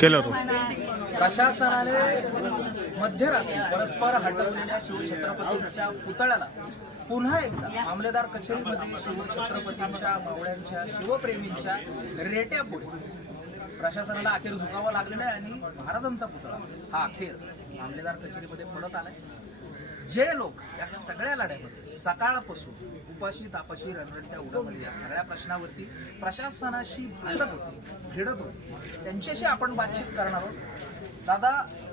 केलं होतं प्रशासनाने मध्यरात्री परस्पर हटवलेल्या शिवछत्रपतींच्या पुतळ्याला पुन्हा एकदा मामलेदार कचेरीमध्ये शिवछत्रपतींच्या मावळ्यांच्या शिवप्रेमींच्या रेट्यापुढे प्रशासनाला अखेर झुकावं लागलेलं आहे आणि महाराजांचा पुतळा हा अखेर मामलेदार कचेरीमध्ये पडत आलाय. जे लोक या सगळ्या लढ्यामध्ये सकाळपासून उपाशी तापाशी रणरणत्या उडामध्ये या सगळ्या प्रश्नावरती प्रशासनाशी भांडत होते भिडत होते. त्यांच्याशी आपण बातचीत करणार आहोत. दादा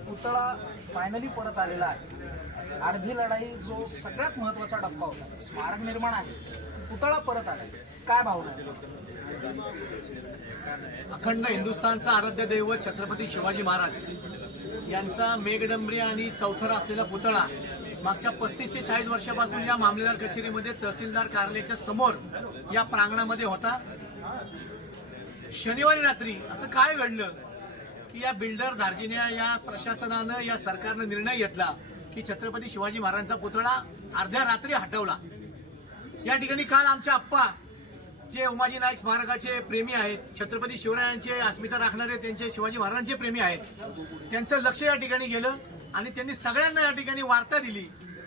पुतळा फायनली परत आलेला आहे. अर्धी लढाई जो सगळ्यात महत्त्वाचा टप्पा होता स्मारक निर्माण आहे. पुतळा परत आलाय. काय भावना? अखंड हिंदुस्थानचा आराध्य दैवत छत्रपती शिवाजी महाराज. यांचा मेघडंबरी आणि चौथरा असलेला पुतळा मागच्या पस्तीस ते चाळीस वर्षापासून या मामलेदार कचेरीमध्ये तहसीलदार कार्यालयाच्या समोर या प्रांगणामध्ये होता. शनिवारी रात्री असं काय घडलं की या बिल्डर धार्जिन्या या प्रशासनानं या सरकारनं निर्णय घेतला की छत्रपती शिवाजी महाराजांचा पुतळा अर्ध्या रात्री हटवला. या ठिकाणी काल आमच्या आप्पा जे उमाजी नाईक स्मारकाचे प्रेमी आहेत छत्रपती शिवरायांचे अस्मिता राखणारे त्यांचे शिवाजी महाराजांचे प्रेमी आहेत. त्यांचं लक्ष या ठिकाणी गेलं आणि त्यांनी सगळ्यांना या ठिकाणी वार्ता दिली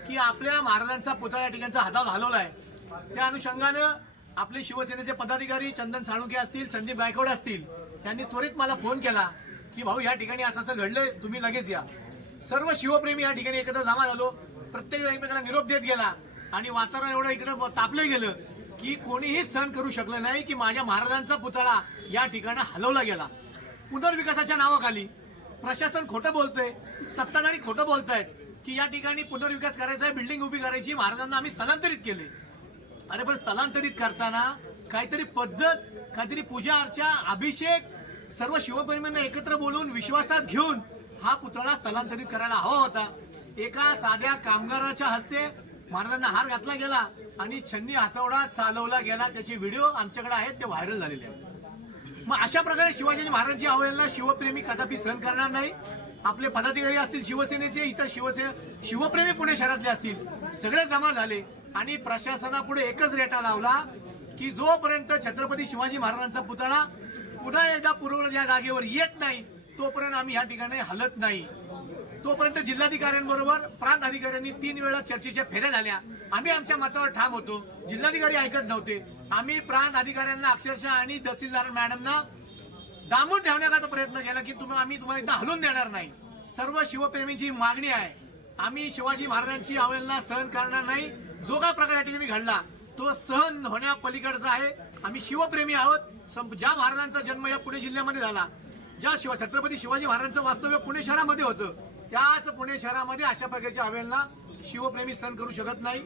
की आपल्या महाराजांचा पुतळा या ठिकाणचा हातात हलवला आहे. त्या अनुषंगानं आपले शिवसेनेचे पदाधिकारी चंदन साळुंके असतील संदीप गायकवाड असतील त्यांनी त्वरित मला फोन केला की भाऊ या ठिकाणी असं असं घडलंय तुम्ही लगेच या. सर्व शिवप्रेमी या ठिकाणी एकत्र जमा झालो. प्रत्येक एकमेकांना निरोप देत गेला आणि वातावरण एवढं इकडं तापलं गेलं की कोणीही सहन करू शकलं नाही की माझ्या महाराजांचा पुतळा या ठिकाणी हलवला गेला. पुनर्विकासाच्या नावाखाली प्रशासन खोटं बोलतंय सत्ताधारी खोटं बोलतायत की या ठिकाणी पुनर्विकास करायचा आहे बिल्डिंग उभी करायची महाराजांना आम्ही स्थलांतरित केले. अरे पण स्थलांतरित करताना काहीतरी पद्धत काहीतरी पूजा अर्चा अभिषेक सर्व शिवप्रेमींना एकत्र बोलून विश्वासात घेऊन हा पुतळा स्थलांतरित करायला हवा होता. एका साध्या कामगाराच्या हस्ते महाराजांना हार घातला गेला. आणि छन्नी हातवडा चालवला गेला त्याचे व्हिडिओ आमच्याकडे आहेत ते व्हायरल झालेले आहेत. मग अशा प्रकारे शिवाजी महाराजांची अवहेलना शिवप्रेमी कदापि सहन करणार नाही. आपले पदाधिकारी असतील शिवसेनेचे इतर शिवसेना शिवप्रेमी पुणे शहरातले असतील सगळे जमा झाले आणि प्रशासनापुढे एकच रेटा लावला की जोपर्यंत छत्रपती शिवाजी महाराजांचा पुतळा पुन्हा एकदा पूर्व या जागेवर येत नाही तोपर्यंत आम्ही या ठिकाणी हलत नाही. तोपर्यंत जिल्हाधिकाऱ्यांबरोबर प्रांत अधिकाऱ्यांनी तीन वेळा चर्चेच्या फेऱ्या झाल्या. आम्ही आमच्या मतावर ठाम होतो. जिल्हाधिकारी ऐकत नव्हते. आम्ही प्रांत अधिकाऱ्यांना अक्षरशः आणि तहसीलदार मॅडमना दामून ठेवण्याचा प्रयत्न केला की तुम्ही आम्ही तुम्हाला इथं हलवून देणार नाही. सर्व शिवप्रेमींची मागणी आहे. आम्ही शिवाजी महाराजांची अवहेलना सहन करणार नाही. जो काय प्रकार या ठिकाणी घडला तो सहन होण्या पलीकडचा आहे. आम्ही शिवप्रेमी आहोत. ज्या महाराजांचा जन्म या पुणे जिल्ह्यामध्ये झाला ज्या शिव छत्रपती शिवाजी महाराजांचं वास्तव्य पुणे शहरामध्ये होतं त्याच पुणे शहरामध्ये अशा प्रकारच्या हवेलना शिवप्रेमी सहन करू शकत नाही.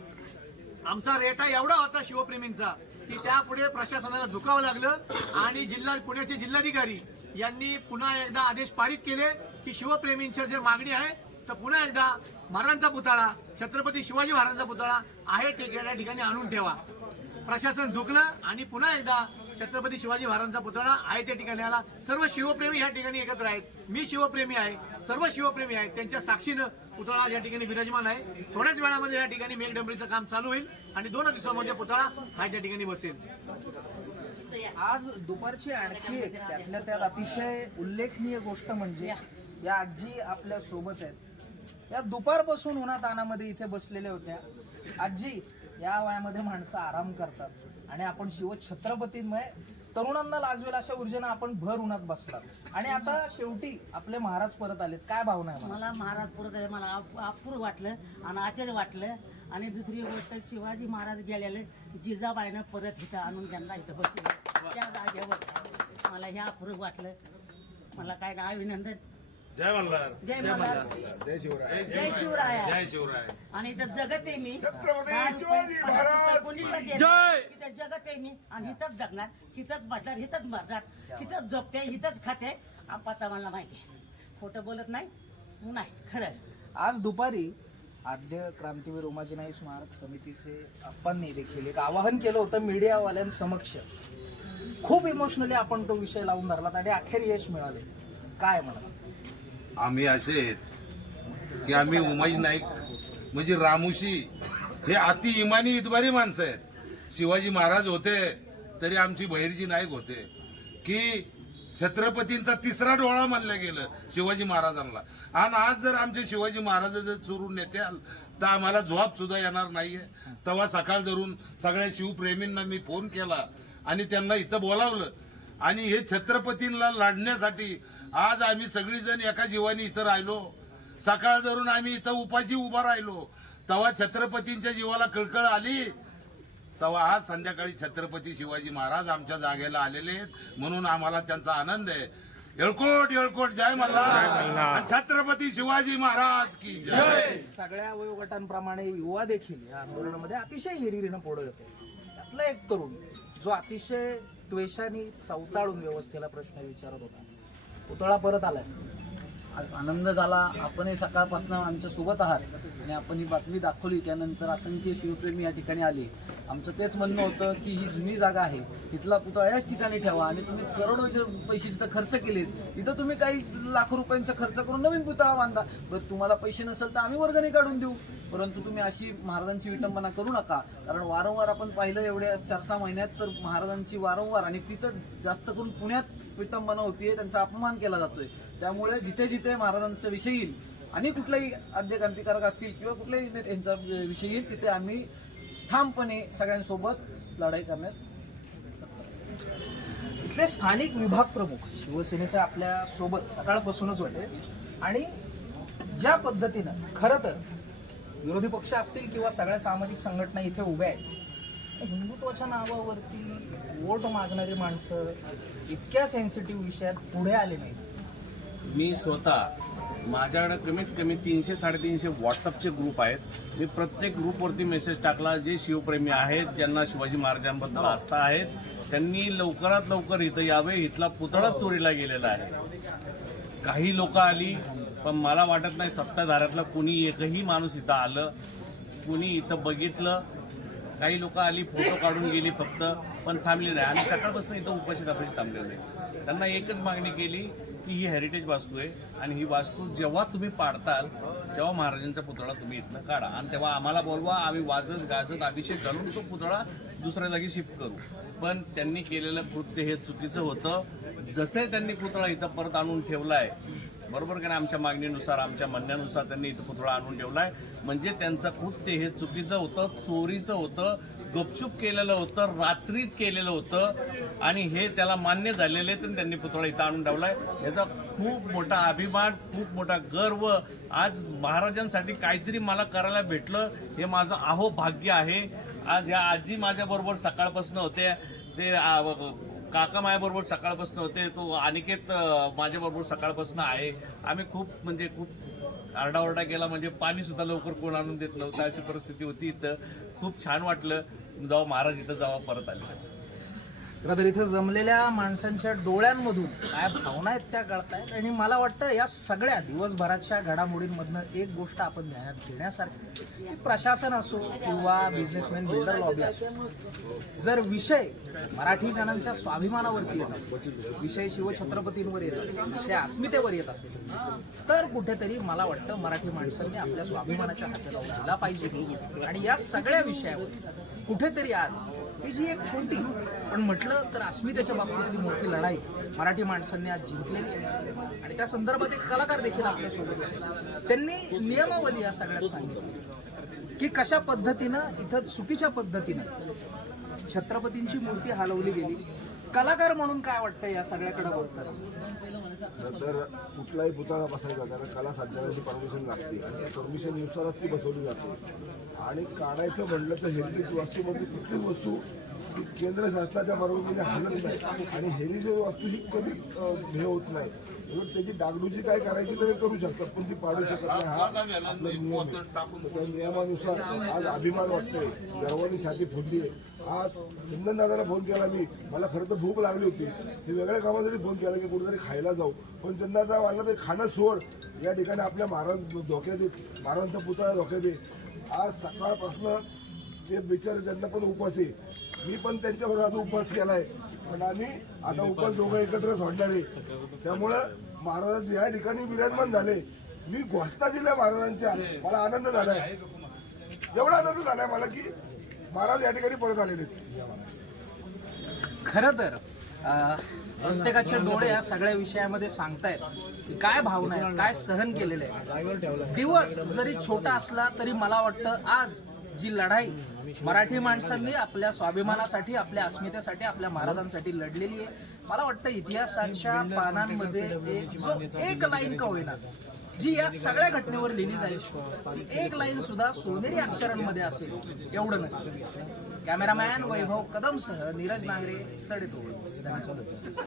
आमचा रेटा एवढा होता शिवप्रेमींचा की त्यापुढे प्रशासनाला झुकावं लागलं आणि जिल्हा पुण्याचे जिल्हाधिकारी यांनी पुन्हा एकदा आदेश पारित केले की शिवप्रेमींच्या जे मागणी आहे तर पुन्हा एकदा महाराजांचा पुतळा छत्रपती शिवाजी महाराजांचा पुतळा आहे या ठिकाणी आणून ठेवा. प्रशासन झुकलं आणि पुन्हा एकदा छत्रपती शिवाजी महाराजांचा पुतळा आहे त्या ठिकाणी आला. सर्व शिवप्रेमी या ठिकाणी एकत्र आहेत. मी शिवप्रेमी आहे. सर्व शिवप्रेमी आहेत. त्यांच्या साक्षीनं पुतळा या ठिकाणी विराजमान आहे. थोड्याच वेळामध्ये या ठिकाणी मेघडंबरीचं काम चालू होईल आणि दोन दिवसामध्ये पुतळा हा त्या ठिकाणी बसेल. आज दुपारची आणखी एक त्यातल्या त्यात अतिशय उल्लेखनीय गोष्ट म्हणजे या आजी आपल्यासोबत आहेत. या दुपारपासून उन्हा तानामध्ये इथे बसलेल्या होत्या. आजी या वयामध्ये माणसं आराम करतात. आणि आपण शिव छत्रपतीमुळे तरुणांना लाजवेल अशा ऊर्जेनं आपण भर उन्हात बसतात आणि आता शेवटी आपले महाराज परत आलेत. काय भावना आहे मला? मला महाराज पुरत मला आप- अपूर वाटलं आणि आश्चर्य वाटलं. आणि दुसरी गोष्ट शिवाजी महाराज गेलेले जिजाबाईनं परत इथं आणून त्यांना इथं बसवलं. त्या जागेवर मला हे अपूर्व वाटलं. मला काय अभिनंदन. जय मल्हार. जय मल्हार. जय शिवराय. जय शिवराय. जय शिवराय. आणि इथं जगत आहे मी. छत्रपती लहानपणी शिवाजी पन्नास महाराज. रुपये कोणी पण देत जय! इथं जगत आहे मी. आणि इथंच जगणार. इथंच बसणार इथंच मरणार. इथंच झोपते इथंच खाते. आता मला माहिती आहे. खोटं बोलत नाही. नाही खरं आज दुपारी आद्य क्रांतीवीर उमाजीनाई स्मारक समितीचे अप्पांनी देखील एक आवाहन केलं होतं मीडियावाल्यांसमक्ष खूप इमोशनली आपण तो विषय लावून धरला आणि अखेर यश मिळाले. काय म्हणा आम्ही असे आहेत की आम्ही उमाई नाईक म्हणजे रामुशी हे अति इमानी इतबारी माणसं आहेत. शिवाजी महाराज होते तरी आमची बहिरजी नाईक होते. की छत्रपतींचा तिसरा डोळा मानलं गेलं शिवाजी महाराजांना. आणि आज जर आमचे शिवाजी महाराज जर चोरून नेत्याल तर आम्हाला झोप सुद्धा येणार नाहीये. तेव्हा सकाळ धरून सगळ्या शिवप्रेमींना मी फोन केला आणि त्यांना इथं बोलावलं. आणि हे छत्रपतींना लढण्यासाठी आज आम्ही सगळीजण एका जीवानी इथं राहिलो. सकाळ धरून आम्ही इथं उपाशी उभा राहिलो. तेव्हा छत्रपतींच्या जीवाला कळकळ आली. तेव्हा आज संध्याकाळी छत्रपती शिवाजी महाराज आमच्या जागेला आलेले आहेत. म्हणून आम्हाला त्यांचा आनंद आहे. येळकोट येळकोट जय मल्हार. छत्रपती शिवाजी महाराज की जय. सगळ्या वयोगटांप्रमाणे युवा देखील या आंदोलनामध्ये अतिशय हिरिरीनं पुढे येतो. त्यातला एक तरुण जो अतिशय द्वेषाने चवताळून व्यवस्थेला प्रश्न विचारत होता. पुतळा परत आलाय. आज आनंद झाला. आपणही सकाळपासून आमच्यासोबत आहात आणि आपण ही बातमी दाखवली. त्यानंतर असंख्य शिवप्रेमी या ठिकाणी आले. आमचं तेच म्हणणं होतं की ही जुनी जागा आहे. तिथला पुतळा याच ठिकाणी ठेवा आणि तुम्ही करोडोचे पैसे तिथं खर्च केलेत तिथं तुम्ही काही लाखो रुपयांचा खर्च करून नवीन पुतळा बांधा. बरं तुम्हाला पैसे नसेल तर आम्ही वर्गणी काढून देऊ. परंतु तुम्ही अशी महाराजांची विटंबना करू नका. कारण वारंवार आपण पाहिलं एवढ्या चार सहा महिन्यात तर महाराजांची वारंवार आणि तिथं जास्त करून पुण्यात विटंबना होतीये त्यांचा अपमान केला जातोय. त्यामुळे जिथे जिथे महाराजांचा विषय येईल आणि कुठलाही आद्य क्रांतिकारक असतील किंवा कुठल्याही त्यांचा यांचा विषय येईल तिथे आम्ही ठामपणे सगळ्यांसोबत लढाई करण्यास इथले स्थानिक विभाग प्रमुख शिवसेनेचे आपल्यासोबत सकाळपासूनच होते. आणि ज्या पद्धतीनं खरं तर विरोधी पक्ष असतील किंवा सगळ्या सामाजिक संघटना इथे उभ्या आहेत हिंदुत्वाच्या नावावरती वोट मागणारी माणसं इतक्या सेन्सिटिव्ह विषयात पुढे आले नाही मी स्वतः माझ्याकडे कमीत कमी तीनशे साडेतीनशे व्हॉट्सअपचे ग्रुप आहेत. मी प्रत्येक ग्रुपवरती मेसेज टाकला जे शिवप्रेमी आहेत ज्यांना शिवाजी महाराजांबद्दल आस्था आहेत त्यांनी लवकरात लवकर इथं यावे इथला पुतळा चोरीला गेलेला आहे. काही लोक आली पण मला वाटत नाही सत्ताधाऱ्यातलं कुणी एकही माणूस इथं आलं कुणी इथं बघितलं. काही लोक आली फोटो काढून गेली फक्त पण थांबली नाही. आणि सकाळपासून इथं उपाशी तापाशी थांबले नाही. त्यांना एकच मागणी केली की ही हेरिटेज वास्तू आहे आणि ही वास्तू जेव्हा तुम्ही पाडताल तेव्हा महाराजांचा पुतळा तुम्ही इथनं काढा. आणि तेव्हा आम्हाला बोलवा आम्ही वाजत गाजत अभिषेक घालून तो पुतळा दुसऱ्या जागी शिफ्ट करू. पण त्यांनी केलेलं कृत्य हे चुकीचं होतं. जसे त्यांनी पुतळा इथं परत आणून ठेवला आहे बरोबर का नाही? आमच्या मागणीनुसार आमच्या म्हणण्यानुसार त्यांनी इथं पुतळा आणून ठेवला आहे म्हणजे त्यांचं कृत्य हे चुकीचं होतं चोरीचं होतं गपचूप केलेलं होतं रात्रीत केलेलं होतं. आणि हे त्याला मान्य झालेले आहे तर त्यांनी पुतळा इथं आणून ठेवला आहे याचा खूप मोठा अभिमान खूप मोठा गर्व. आज महाराजांसाठी काहीतरी मला करायला भेटलं हे माझं अहो भाग्य आहे. आज ह्या आजी माझ्याबरोबर सकाळपासून होते ते काका माझ्याबरोबर सकाळपासून होते तो अनिकेत माझ्याबरोबर सकाळपासून आहे. आम्ही खूप म्हणजे खूप आरडाओरडा केला म्हणजे पाणी सुद्धा लवकर कोण आणून देत नव्हतं अशी परिस्थिती होती इथं. खूप छान वाटलं. जाऊ महाराज इथं जावा परत आले. खरं तर इथं जमलेल्या माणसांच्या डोळ्यांमधून काय भावना आहेत त्या कळतायत? आणि मला वाटतं या सगळ्या दिवसभराच्या घडामोडींमधनं एक गोष्ट आपण ध्यानात घेण्यासारखी की प्रशासन असो किंवा बिझनेसमॅन बिल्डर लॉबी असो. जर विषय मराठी जणांच्या स्वाभिमानावरती येत असेल विषय शिवछत्रपतींवर येत असेल विषय अस्मितेवर येत असेल तर कुठेतरी मला वाटतं मराठी माणसांनी आपल्या स्वाभिमानाच्या हातात दिला पाहिजे. आणि या सगळ्या विषयावर कुठेतरी आज ही जी एक छोटी पण म्हटलं तर अस्मितेच्या बाबतीतली मोठी लढाई मराठी माणसांनी आज जिंकलेली आहे. आणि त्या संदर्भात एक कलाकार देखील आपल्यासोबत आहे त्यांनी नियमावली या सगळ्यात सांगितली की कशा पद्धतीनं इथं चुकीच्या पद्धतीनं छत्रपतींची मूर्ती हलवली गेली कलाकार म्हणून काय वाटतं या सगळ्याकडे बघताना तर कुठलाही पुतळा बसायचा त्याला कला साधण्याची परमिशन लागते आणि त्या परमिशननुसारच ती बसवली जाते. आणि काढायचं म्हणलं तर हेरिटेज वास्तूमध्ये कुठली वस्तू केंद्र शासनाच्या परवानगीने हलत नाही. आणि हेरिटेज वास्तू ही कधीच हे होत नाही. त्याची डागडुजी काय करायची तरी करू शकतात पण ती पाडू शकत नाही. हा आपला नियम आहे. त्या नियमानुसार आज अभिमान वाटतोय. गर्वानी छाती फुटली आज चंदन दादाला फोन केला मी. मला खरं तर भूक लागली होती. हे वेगळ्या कामासाठी फोन केला की कुठेतरी खायला जाऊ. पण चंदन दादा म्हणला ते खाणं सोड. या ठिकाणी आपल्या महाराज धोक्यात येत महाराजांचा पुतळा धोक्यात येत आज सकाळपासनं ते बिचारे त्यांना पण उपास आहे. मी पण त्यांच्याबरोबर आता उपवास केलाय. पण आम्ही आता उपवास दोघं एकत्र सोडणार. आहे त्यामुळं महाराज या ठिकाणी विराजमान झाले. मी घोषणा दिल्या महाराजांच्या. मला आनंद झालाय. एवढा आनंद झालाय मला की महाराज या ठिकाणी परत आलेले आहेत. खरं तर प्रत्येकाचे डोळे या सगळ्या विषयामध्ये सांगतायत की काय भावना आहेत काय सहन केलेलं आहे दिवस जरी छोटा असला तरी मला वाटतं आज जी लढाई मराठी माणसांनी आपल्या स्वाभिमानासाठी आपल्या अस्मितेसाठी आपल्या महाराजांसाठी लढलेली आहे. मला वाटतं इतिहासाच्या पानांमध्ये एक जो एक लाईन का होईना जी या सगळ्या घटनेवर लिहिली जाईल ती एक लाईन सुद्धा सोनेरी अक्षरांमध्ये असेल एवढं नक्की कॅमेरामॅन वैभव कदमसह नीरज नांगरे सडेतोड.